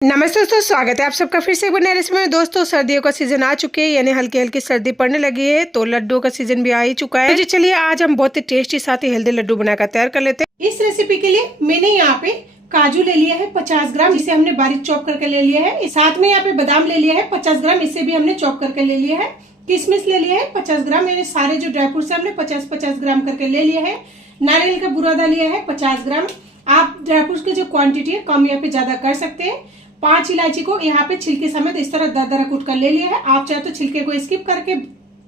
नमस्ते दोस्तों, स्वागत है आप सबका फिर से एक नई रेसिपी में। दोस्तों, सर्दियों का सीजन आ चुके हैं, यानी हल्की हल्की सर्दी पड़ने लगी है, तो लड्डू का सीजन भी आ ही चुका है। तो चलिए आज हम बहुत ही टेस्टी साथ ही हेल्दी लड्डू बनाकर तैयार कर लेते हैं। इस रेसिपी के लिए मैंने यहाँ पे काजू ले लिया है 50 ग्राम, जिसे हमने बारीक चॉप करके ले लिया है। साथ में यहाँ पे बादाम ले लिया है 50 ग्राम, इसे भी हमने चॉप करके ले लिया है। किशमिश ले लिया है 50 ग्राम, यानी सारे जो ड्राई फ्रूट्स है हमने 50-50 ग्राम करके ले लिया है। नारियल का बुरादा लिया है 50 ग्राम। आप ड्राई फ्रूट्स की जो क्वांटिटी है कम या फिर ज्यादा कर सकते हैं। 5 इलायची को यहाँ पे छिलके समेत इस तरह दरदरा कूट कर ले लिया है। आप चाहे तो छिलके को स्किप करके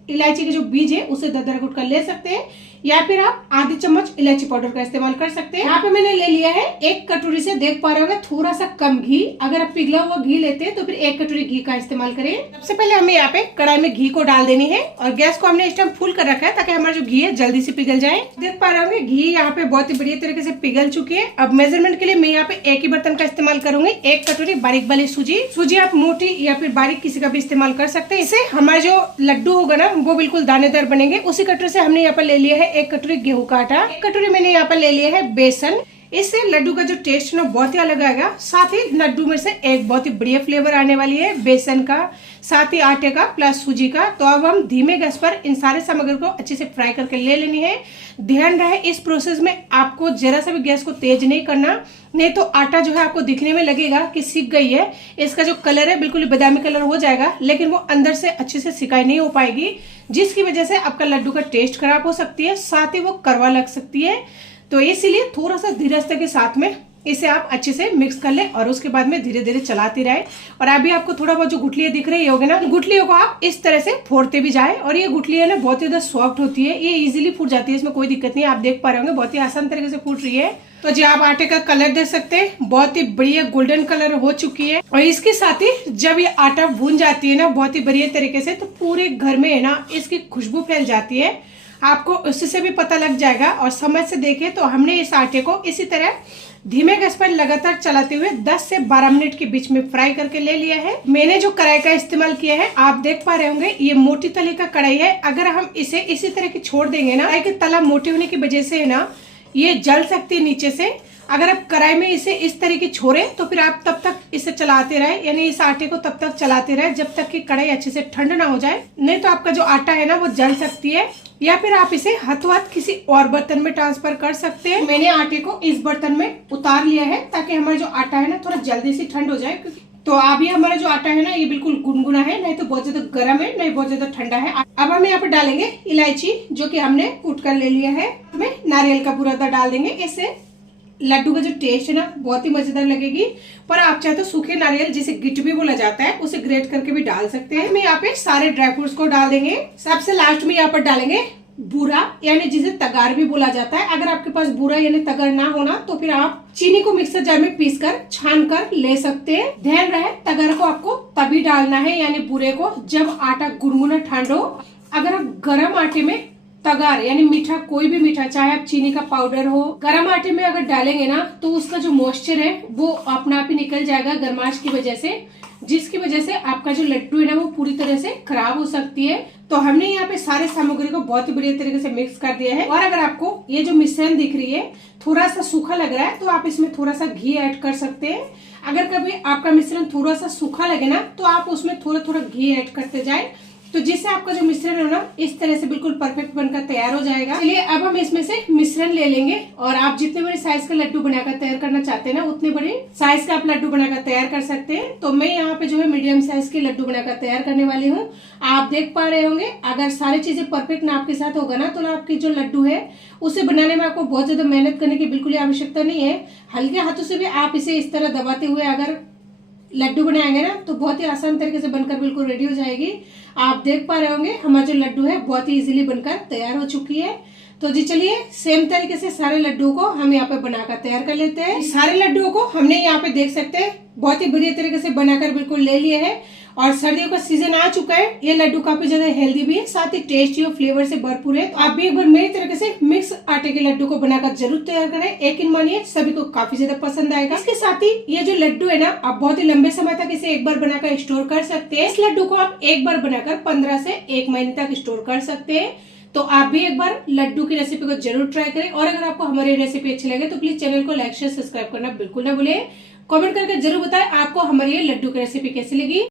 इलायची के जो बीज है उसे दरदरा कूट कर ले सकते हैं, या फिर आप आधी चम्मच इलायची पाउडर का इस्तेमाल कर सकते हैं। यहाँ पे मैंने ले लिया है एक कटोरी से, देख पा रहे होंगे, थोड़ा सा कम घी। अगर आप पिघला हुआ घी लेते हैं तो फिर 1 कटोरी घी का इस्तेमाल करें। सबसे पहले हमें यहाँ पे कढ़ाई में घी को डाल देनी है और गैस को हमने इस टाइम फुल कर रखा है ताकि हमारा जो घी है जल्दी से पिघल जाए। देख पा रहे होंगे घी यहाँ पे बहुत ही बढ़िया तरीके से पिघल चुकी है। अब मेजरमेंट के लिए मैं यहाँ पे एक ही बर्तन का इस्तेमाल करूंगी। 1 कटोरी बारीक वाली सूजी आप मोटी या फिर बारीक किसी का भी इस्तेमाल कर सकते हैं। इससे हमारा जो लड्डू होगा ना वो बिल्कुल दानेदार बनेंगे। उसी कटोरी से हमने यहाँ पर ले लिया है 1 कटोरी गेहूं का आटा। 1 कटोरी मैंने यहाँ पर ले लिया है बेसन। इससे लड्डू का जो टेस्ट है ना बहुत ही अलग आएगा। साथ ही लड्डू में से एक बहुत ही बढ़िया फ्लेवर आने वाली है बेसन का, साथ ही आटे का प्लस सूजी का। तो अब हम धीमे गैस पर इन सारे सामग्री को अच्छे से फ्राई करके ले लेनी है। ध्यान रहे इस प्रोसेस में आपको जरा सा भी गैस को तेज नहीं करना, नहीं तो आटा जो है आपको दिखने में लगेगा कि सिक गई है। इसका जो कलर है बिल्कुल बादामी कलर हो जाएगा, लेकिन वो अंदर से अच्छे से सिकाई नहीं हो पाएगी, जिसकी वजह से आपका लड्डू का टेस्ट खराब हो सकती है, साथ ही वो कड़वा लग सकती है। तो इसीलिए थोड़ा सा धीरजता के साथ में इसे आप अच्छे से मिक्स कर ले और उसके बाद में धीरे धीरे चलाते रहे। और अभी आपको थोड़ा बहुत जो गुठलियां दिख रही होगी ना, गुठलियों को आप इस तरह से फोड़ते भी जाए। और ये गुठलियां ना बहुत ही ज्यादा सॉफ्ट होती है, ये इजीली फूट जाती है, इसमें कोई दिक्कत नहीं है। आप देख पा रहे होंगे बहुत ही आसान तरीके से फूट रही है। तो जी आप आटे का कलर देख सकते हैं, बहुत ही बढ़िया गोल्डन कलर हो चुकी है। और इसके साथ ही जब ये आटा भून जाती है ना बहुत ही बढ़िया तरीके से, तो पूरे घर में है ना इसकी खुशबू फैल जाती है। आपको उससे भी पता लग जाएगा। और समझ से देखें तो हमने इस आटे को इसी तरह धीमे गैस पर लगातार चलाते हुए 10 से 12 मिनट के बीच में फ्राई करके ले लिया है। मैंने जो कढ़ाई का इस्तेमाल किया है आप देख पा रहे होंगे, ये मोटी तले का कढ़ाई है। अगर हम इसे इसी तरह की छोड़ देंगे ना, कढ़ाई की तला मोटी होने की वजह से है ना ये जल सकती है नीचे से। अगर आप कढ़ाई में इसे इस तरह की छोड़े तो फिर आप तब तक इसे चलाते रहे, यानी इस आटे को तब तक चलाते रहे जब तक कि कढ़ाई अच्छे से ठंड ना हो जाए, नहीं तो आपका जो आटा है ना वो जल सकती है। या फिर आप इसे हाथों हाथ किसी और बर्तन में ट्रांसफर कर सकते हैं। मैंने आटे को इस बर्तन में उतार लिया है ताकि हमारा जो आटा है ना थोड़ा जल्दी से ठंड हो जाए। तो अभी हमारा जो आटा है ना ये बिल्कुल गुनगुना है, नहीं तो बहुत ज्यादा गर्म है, नहीं बहुत ज्यादा ठंडा है। अब हम यहाँ पर डालेंगे इलायची, जो कि हमने कूट कर ले लिया है। हमें नारियल का बुरादा डाल देंगे, इससे लड्डू का जो टेस्ट है ना बहुत ही मजेदार लगेगी। पर आप चाहे तो सूखे नारियल, जिसे गिट भी बोला जाता है, उसे ग्रेट करके भी डाल सकते हैं। हम यहाँ पे सारे ड्राई फ्रूट्स को डाल देंगे। सबसे लास्ट में यहाँ पर डालेंगे बूरा, यानी जिसे तगार भी बोला जाता है। अगर आपके पास बूरा यानी तगार ना होना तो फिर आप चीनी को मिक्सर जार में पीस कर छान कर ले सकते हैं। ध्यान रहे तगार को आपको तभी डालना है, यानी बूरे को, जब आटा गुनगुना ठंड हो। अगर आप गर्म आटे में तगार यानी मीठा, कोई भी मीठा, चाहे आप चीनी का पाउडर हो, गर्म आटे में अगर डालेंगे ना तो उसका जो मॉइस्चर है वो अपने आप ही निकल जाएगा गर्माश की वजह से, जिसकी वजह से आपका जो लड्डू है ना वो पूरी तरह से खराब हो सकती है। तो हमने यहाँ पे सारे सामग्री को बहुत ही बढ़िया तरीके से मिक्स कर दिया है। और अगर आपको ये जो मिश्रण दिख रही है थोड़ा सा सूखा लग रहा है तो आप इसमें थोड़ा सा घी ऐड कर सकते हैं। अगर कभी आपका मिश्रण थोड़ा सा सूखा लगे ना तो आप उसमें थोड़ा थोड़ा घी ऐड करते जाए, तो जिससे आपका जो मिश्रण है ना इस तरह से बिल्कुल परफेक्ट बनकर तैयार हो जाएगा। चलिए अब हम इसमें से मिश्रण ले लेंगे और आप जितने बड़े साइज का लड्डू बनाकर तैयार करना चाहते हैं ना उतने बड़े साइज का आप लड्डू बनाकर तैयार कर सकते हैं। तो मैं यहाँ पे जो है मीडियम साइज के लड्डू बनाकर तैयार करने वाली हूँ। आप देख पा रहे होंगे अगर सारी चीजें परफेक्ट नाप के साथ होगा ना तो आपकी जो लड्डू है उसे बनाने में आपको बहुत ज्यादा मेहनत करने की बिल्कुल आवश्यकता नहीं है। हल्के हाथों से भी आप इसे इस तरह दबाते हुए अगर लड्डू बनाएंगे ना तो बहुत ही आसान तरीके से बनकर बिल्कुल रेडी हो जाएगी। आप देख पा रहे होंगे हमारा जो लड्डू है बहुत ही इजीली बनकर तैयार हो चुकी है। तो जी चलिए सेम तरीके से सारे लड्डू को हम यहाँ पे बनाकर तैयार कर लेते हैं। सारे लड्डुओं को हमने यहाँ पे देख सकते हैं बहुत ही बढ़िया तरीके से बनाकर बिल्कुल ले लिए है। और सर्दियों का सीजन आ चुका है, ये लड्डू काफी ज्यादा हेल्दी भी है, साथ ही टेस्टी और फ्लेवर से भरपूर है। तो आप भी एक बार मेरी तरीके से मिक्स आटे के लड्डू को बनाकर जरूर तैयार करें। यकीन मानिए सभी को काफी ज्यादा पसंद आएगा। इसके साथ ही ये जो लड्डू है ना आप बहुत ही लंबे समय तक इसे एक बार बनाकर स्टोर कर सकते हैं। इस लड्डू को आप एक बार बनाकर 15 से 1 महीने तक स्टोर कर सकते हैं। तो आप भी एक बार लड्डू की रेसिपी को जरूर ट्राई करें। और अगर आपको हमारी रेसिपी अच्छी लगे तो प्लीज चैनल को लाइक शेयर सब्सक्राइब करना बिल्कुल ना भूलें। कमेंट करके जरूर बताएं आपको हमारी ये लड्डू की रेसिपी कैसी लगी।